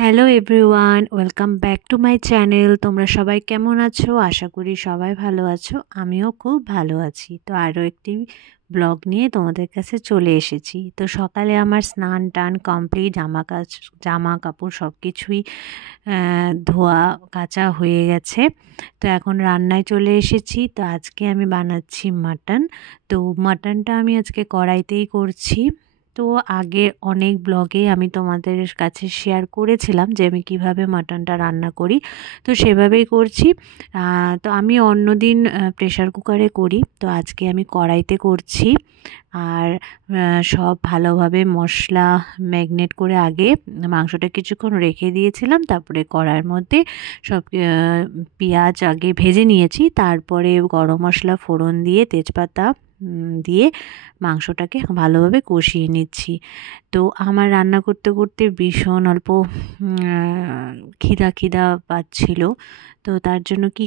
Hello everyone, welcome back to my channel. তোমরা সবাই কেমন আছো? আশা করি সবাই ভালো আছো। আমিও খুব ভালো আছি। তো আরও একটি ব্লগ নিয়ে তোমাদের কাছে চলে এসেছি। তো সকালে আমার স্নান টান কমপ্লিট, জামা কাপড় সব কিছুই ধোয়া কাচা হয়ে গেছে। তো এখন রান্নায় চলে এসেছি। তো আজকে আমি বানাচ্ছি মাটন। তো মাটনটা আমি আজকে কড়াইতেই করছি। তো আগে অনেক ব্লগে আমি তোমাদের কাছে শেয়ার করেছিলাম যে আমি কিভাবে মাটনটা রান্না করি, তো সেভাবেই করছি। তো আমি অন্যদিন প্রেশার কুকারে করি, তো আজকে আমি কড়াইতে করছি। আর সব ভালোভাবে মশলা ম্যাগনেট করে আগে মাংসটা কিছুক্ষণ রেখে দিয়েছিলাম, তারপরে কড়াইয়ের মধ্যে সব পেঁয়াজ আগে ভেজে নিয়েছি, তারপরে গরম মশলা ফোড়ন দিয়ে তেজপাতা দিয়ে মাংসটাকে ভালোভাবে কষিয়ে নিচ্ছি। তো আমার রান্না করতে করতে ভীষণ অল্প খিদা খিদা পাচ্ছিল। তো তার জন্য কি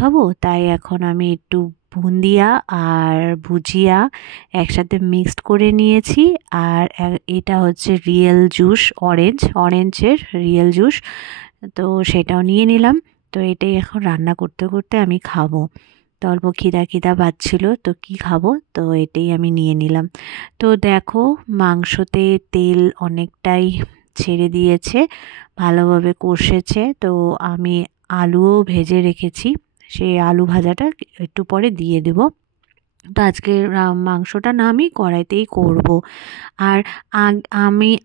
খাবো, তাই এখন আমি একটু বুন্দিয়া আর ভুজিয়া একসাথে মিক্সড করে নিয়েছি। আর এটা হচ্ছে রিয়েল জুস, অরেঞ্জের রিয়েল জুস, তো সেটাও নিয়ে নিলাম। তো এটাই এখন রান্না করতে করতে আমি খাবো। তো অল্প খিদা পাচ্ছিল, তো কি খাবো, তো এটাই আমি নিয়ে নিলাম। তো দেখো, মাংসতে তেল অনেকটাই ছেড়ে দিয়েছে, ভালোভাবে কষেছে। তো আমি আলুও ভেজে রেখেছি, সেই আলু ভাজাটা একটু পরে দিয়ে দেব। তো আজকে মাংসটা না আমি কড়াইতেই করব। আর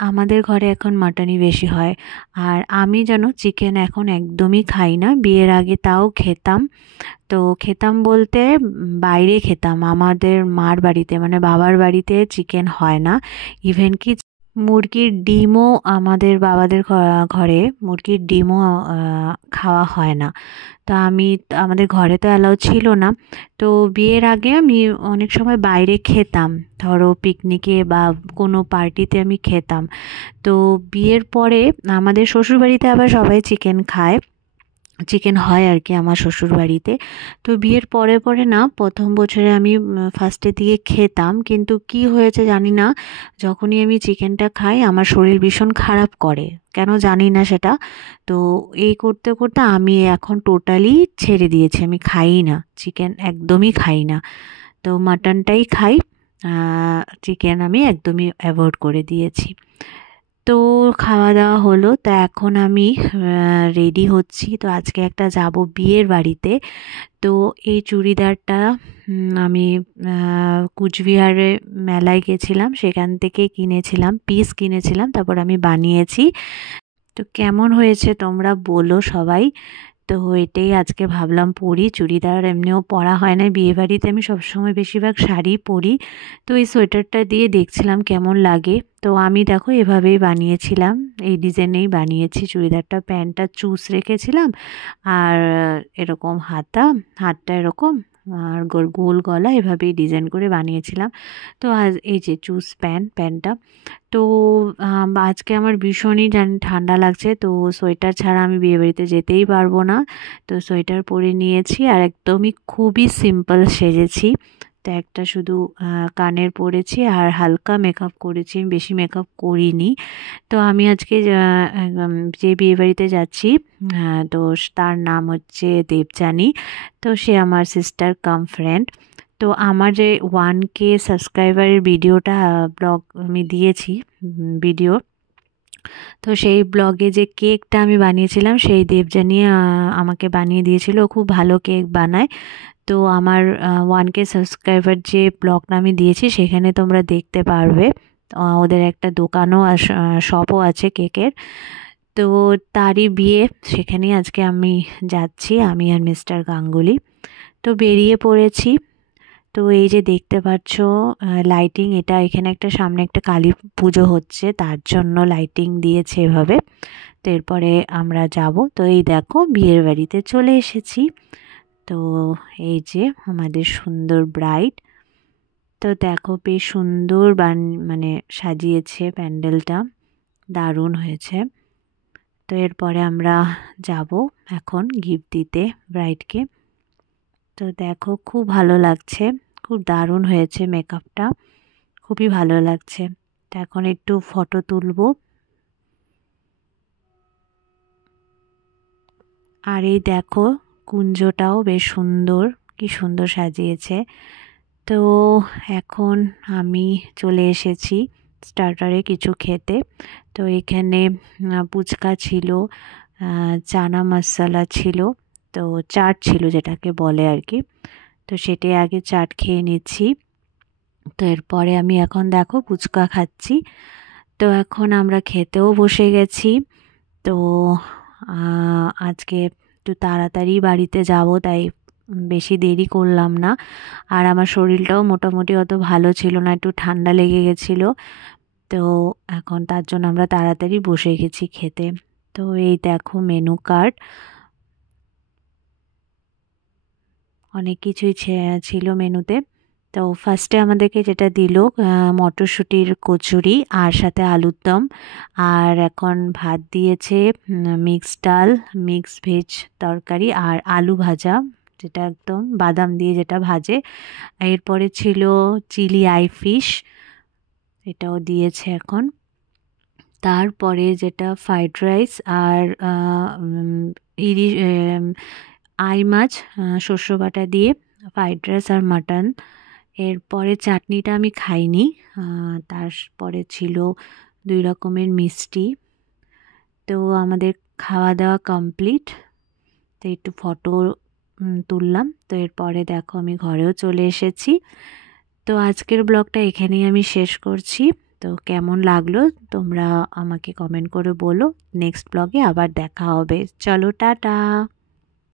আমাদের ঘরে এখন মাটনই বেশি হয়। আর আমি যেন চিকেন এখন একদমই খাই না, বিয়ের আগে তাও খেতাম। তো খেতাম বলতে বাইরে খেতাম, আমাদের মার বাড়িতে মানে বাবার বাড়িতে চিকেন হয় না। ইভেন কি মুরগির ডিমও আমাদের বাবাদের ঘরে মুরগির ডিমও খাওয়া হয় না। তো আমাদের ঘরে তো অ্যালাউ ছিল না। তো বিয়ের আগে আমি অনেক সময় বাইরে খেতাম, ধরো পিকনিকে বা কোনো পার্টিতে আমি খেতাম। তো বিয়ের পরে আমাদের শ্বশুরবাড়িতে আবার সবাই চিকেন হয় আর কি আমার শ্বশুর বাড়িতে। তো বিয়ের পরে পরে না প্রথম বছরে আমি ফার্স্টের দিকে খেতাম, কিন্তু কি হয়েছে জানি না, যখনই আমি চিকেনটা খাই আমার শরীর ভীষণ খারাপ করে, কেন জানি না সেটা। তো এই করতে করতে আমি এখন টোটালি ছেড়ে দিয়েছি, আমি খাই না চিকেন, একদমই খাই না। তো মাটনটাই খাই, চিকেন আমি একদমই অ্যাভয়েড করে দিয়েছি। তো খাওয়া দাওয়া হলো, তো এখন আমি রেডি হচ্ছি। তো আজকে একটা যাব বিয়ের বাড়িতে। তো এই চুড়িদারটা আমি কুচবিহারে মেলায় গেছিলাম, সেখান থেকে কিনেছিলাম, পিস কিনেছিলাম, তারপর আমি বানিয়েছি। তো কেমন হয়েছে তোমরা বলো সবাই। তো এটাই আজকে ভাবলাম পরি, চুড়িদার এমনিও পরা হয় না বিয়েবাড়িতে, আমি সবসময় বেশিরভাগ শাড়ি পরি। তো এই সোয়েটারটা দিয়ে দেখছিলাম কেমন লাগে। তো আমি দেখো এভাবেই বানিয়েছিলাম, এই ডিজাইনেই বানিয়েছি চুড়িদারটা। প্যান্টটা চুজ রেখেছিলাম, আর এরকম হাতটা এরকম, আর গোল গলা, এভাবেই ডিজাইন করে বানিয়েছিলাম। তো আজ এই যে চুজ প্যান্টটা। তো আজকে আমার ভীষণই ঠান্ডা লাগছে, তো সোয়েটার ছাড়া আমি বিয়েবাড়িতে যেতেই পারবো না। তো সোয়েটার পরে নিয়েছি, আর একদমই খুবই সিম্পল সেজেছি। তো একটা শুধু কানের পরেছি আর হালকা মেকআপ করেছি, বেশি মেকআপ করিনি। তো আমি আজকে যে বিয়েবাড়িতে যাচ্ছি, তো তার নাম হচ্ছে দেবযানী। তো সে আমার সিস্টার কাম ফ্রেন্ড। তো আমার যে 1K সাবস্ক্রাইবারের ভিডিওটা ব্লগ আমি দিয়েছি, ভিডিও, তো সেই ব্লগে যে কেকটা আমি বানিয়েছিলাম সেই দেবযানী আমাকে বানিয়ে দিয়েছিল, ও খুব ভালো কেক বানায়। তো আমার 1K সাবস্ক্রাইবার যে ব্লগটা আমি দিয়েছি সেখানে তোমরা দেখতে পারবে। ওদের একটা দোকানও শপও আছে কেকের। তো তারই বিয়ে, সেখানেই আজকে আমি যাচ্ছি, আমি আর মিস্টার গাঙ্গুলি। তো বেরিয়ে পড়েছি। তো এই যে দেখতে পাচ্ছ লাইটিং, এটা এখানে একটা সামনে একটা কালী পুজো হচ্ছে, তার জন্য লাইটিং দিয়েছে এভাবে। তো এরপরে আমরা যাব। তো এই দেখো বিয়ের বাড়িতে চলে এসেছি। তো এই যে আমাদের সুন্দর ব্রাইড। তো দেখো বেশ সুন্দর মানে সাজিয়েছে প্যান্ডেলটা, দারুণ হয়েছে। তো এরপরে আমরা যাব এখন গিফট দিতে ব্রাইডকে। তো দেখো খুব ভালো লাগছে, খুব দারুণ হয়েছে মেকআপটা, খুবই ভালো লাগছে। তো এখন একটু ফটো তুলবো। আর এই দেখো কুঞ্জটাও বেশ সুন্দর, কি সুন্দর সাজিয়েছে। তো এখন আমি চলে এসেছি স্টার্টারে কিছু খেতে। তো এখানে ফুচকা ছিল, চানা মশলা ছিল, তো চাট ছিল যেটাকে বলে আর কি। তো সেটাই আগে চাট খেয়ে নিচ্ছি। তো এরপরে আমি এখন দেখো ফুচকা খাচ্ছি। তো এখন আমরা খেতেও বসে গেছি। তো আজকে একটু তাড়াতাড়ি বাড়িতে যাব, তাই বেশি দেরি করলাম না। আর আমার শরীরটাও মোটামুটি অত ভালো ছিল না, একটু ঠান্ডা লেগে গেছিলো। তো এখন তার জন্য আমরা তাড়াতাড়ি বসে গেছি খেতে। তো এই দেখো মেনু কার্ড, অনেক কিছুই ছিল মেনুতে। তো ফার্স্টে আমাদেরকে যেটা দিল মটরশুঁটির কচুরি আর সাথে আলুর দম, আর এখন ভাত দিয়েছে, মিক্স ডাল, মিক্স ভেজ তরকারি আর আলু ভাজা, যেটা একদম বাদাম দিয়ে যেটা ভাজে। এরপরে ছিল চিলি আই ফিশ, এটাও দিয়েছে এখন। তারপরে যেটা ফ্রাইড রাইস আর ইলিশ আই মাছ শস্য বাটা দিয়ে ফ্রাইড রাইস আর মাটন। এরপরে চাটনিটা আমি খাইনি। তারপরে ছিল 2 রকমের মিষ্টি। তো আমাদের খাওয়া দাওয়া কমপ্লিট। তো একটু ফটো তুললাম। তো এরপরে দেখো আমি ঘরেও চলে এসেছি। তো আজকের ব্লগটা এখানেই আমি শেষ করছি। তো কেমন লাগলো তোমরা আমাকে কমেন্ট করে বলো। নেক্সট ব্লগে আবার দেখা হবে। চলো টাটা।